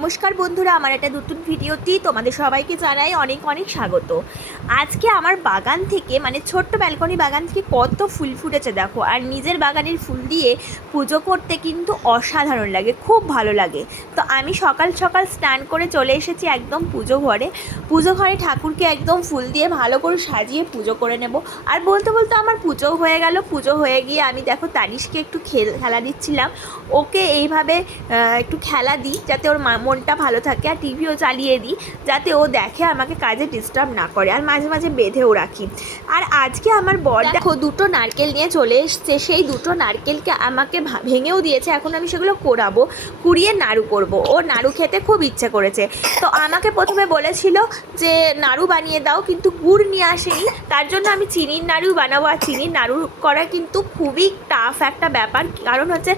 নমস্কার বন্ধুরা, আমার একটা নতুন ভিডিওতে তোমাদের সবাইকে জানাই অনেক অনেক স্বাগত। আজকে আমার বাগান থেকে মানে ছোট্ট ব্যালকনি বাগান থেকে কত ফুল ফুটেছে দেখো, আর নিজের বাগানের ফুল দিয়ে পুজো করতে কিন্তু অসাধারণ লাগে, খুব ভালো লাগে। তো আমি সকাল সকাল স্নান করে চলে এসেছি একদম পুজো ঘরে। পুজো ঘরে ঠাকুরকে একদম ফুল দিয়ে ভালো করে সাজিয়ে পুজো করে নেব। আর বলতে বলতে আমার পুজো হয়ে গেল, পুজো হয়ে গিয়ে আমি দেখো তানিশকে একটু খেল, খেলা দিচ্ছিলাম। ওকে এইভাবে একটু খেলা দিই, যাতে ওর মনটা ভালো থাকে আর টিভিও চালিয়ে দিই যাতে ও দেখে আমাকে কাজে ডিস্টার্ব না করে আর মাঝে মাঝে বেঁধেও রাখি। আর আজকে আমার বর দেখো দুটো নারকেল নিয়ে চলে এসছে। সেই দুটো নারকেলকে আমাকে ভেঙেও দিয়েছে। এখন আমি সেগুলো কোরাবো কুড়িয়ে নাড়ু করব। ও নাড়ু খেতে খুব ইচ্ছে করেছে। তো আমাকে প্রথমে বলেছিল যে নাড়ু বানিয়ে দাও। কিন্তু গুড় নিয়ে আসেনি। তার জন্য আমি চিনির নাড়ু বানাবো। আর চিনির নাড়ু করা কিন্তু খুবই টাফ একটা ব্যাপার। কারণ হচ্ছে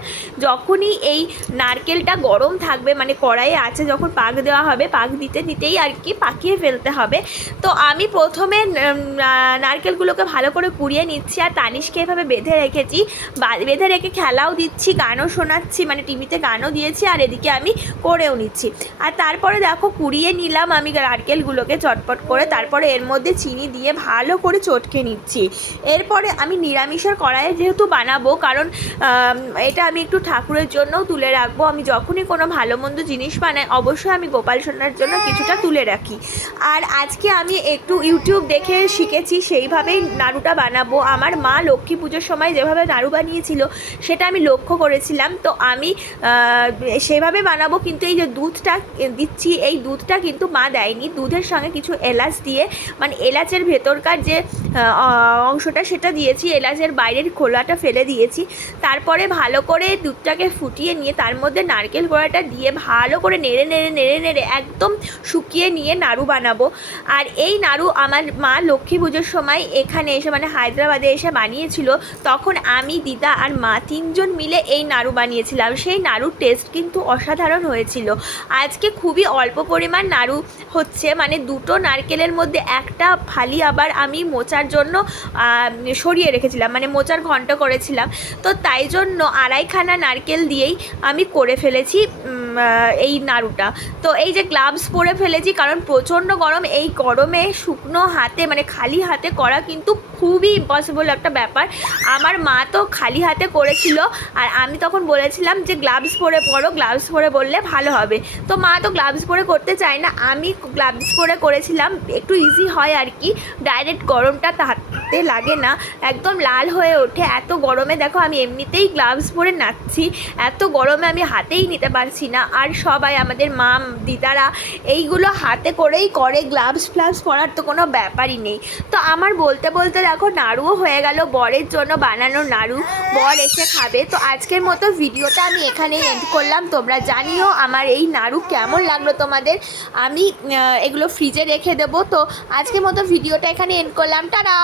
যখনই এই নারকেলটা গরম থাকবে মানে কড়াইয়ে আছে, যখন পাক দেওয়া হবে, পাক দিতে দিতেই আর কি পাকিয়ে ফেলতে হবে। তো আমি প্রথমে নারকেলগুলোকে ভালো করে কুড়িয়ে নিচ্ছি আর তানিশকে এভাবে বেঁধে রেখেছি। বেঁধে রেখে খেলাও দিচ্ছি, গানও শোনাচ্ছি মানে টিভিতে গানও দিয়েছি আর এদিকে আমি করেও নিচ্ছি। আর তারপরে দেখো কুড়িয়ে নিলাম আমি নারকেলগুলোকে চটপট করে, তারপরে এর মধ্যে চিনি দিয়ে ভালো করে চটকে নিচ্ছি। এরপরে আমি নিরামিষের কড়াইয়ে যেহেতু বানাবো, কারণ এটা আমি একটু ঠাকুরের জন্যও তুলে রাখব, আমি যখনই কোনো ভালো মন্দ জিনিস অবশ্যই আমি গোপাল সোনার জন্য কিছুটা তুলে রাখি। আর আজকে আমি একটু ইউটিউব দেখে শিখেছি সেইভাবেই নাড়ুটা বানাবো। আমার মা লক্ষ্মী পুজোর সময় যেভাবে নাড়ু বানিয়েছিল, সেটা আমি লক্ষ্য করেছিলাম। তো আমি সেভাবে বানাবো, কিন্তু এই যে দুধটা দিচ্ছি, এই দুধটা কিন্তু মা দেয়নি। দুধের সঙ্গে কিছু এলাচ দিয়ে মানে এলাচের ভেতরকার যে অংশটা সেটা দিয়েছি, এলাচের বাইরের খোলাটা ফেলে দিয়েছি। তারপরে ভালো করে দুধটাকে ফুটিয়ে নিয়ে, তার মধ্যে নারকেল গোড়াটা দিয়ে ভালো করে নেড়ে নেড়ে নেড়ে নেড়ে একদম শুকিয়ে নিয়ে নাড়ু বানাবো। আর এই নাড়ু আমার মা লক্ষ্মী পুজোর সময় এখানে এসে মানে হায়দ্রাবাদে এসে বানিয়েছিল। তখন আমি, দিদা আর মা তিনজন মিলে এই নাড়ু বানিয়েছিলাম। সেই নাড়ুর টেস্ট কিন্তু অসাধারণ হয়েছিল। আজকে খুবই অল্প পরিমাণ নাড়ু হচ্ছে। মানে দুটো নারকেলের মধ্যে একটা ফালি আবার আমি মোচার জন্য সরিয়ে রেখেছিলাম। মানে মোচার ঘন্ট করেছিলাম। তো তাই জন্য আড়াইখানা নারকেল দিয়েই আমি করে ফেলেছি। এই নাড়ুটা। তো এই যে গ্লাভস পরে ফেলেছি, কারণ প্রচণ্ড গরম, এই গরমে শুকনো হাতে মানে খালি হাতে করা কিন্তু খুবই ইম্পসিবল একটা ব্যাপার। আমার মা তো খালি হাতে করেছিল আর আমি তখন বলেছিলাম যে গ্লাভস পরে পরো গ্লাভস পরে বললে ভালো হবে। তো মা তো গ্লাভস পরে করতে চায় না, আমি গ্লাভস পরে করেছিলাম, একটু ইজি হয় আর কি। ডাইরেক্ট গরমটা হাতে লাগে না, একদম লাল হয়ে ওঠে। এত গরমে দেখো আমি এমনিতেই গ্লাভস পরে নাচছি, এত গরমে আমি হাতেই নিতে পারছি না। আর সবাই আমাদের মা, দিদারা এইগুলো হাতে করেই করে গ্লাভস ফ্লাভস পরার তো কোনো ব্যাপারই নেই। তো আমার বলতে বলতে দেখো নাড়ুও হয়ে গেল, বরের জন্য বানানো নাড়ু। বর এসে খাবে। তো আজকের মতো ভিডিওটা আমি এখানে এন্ড করলাম। তোমরা জানিও আমার এই নাড়ু কেমন লাগল তোমাদের। আমি এগুলো ফ্রিজে রেখে দেবো। তো আজকের মতো ভিডিওটা এখানে এন্ড করলাম। টাটা!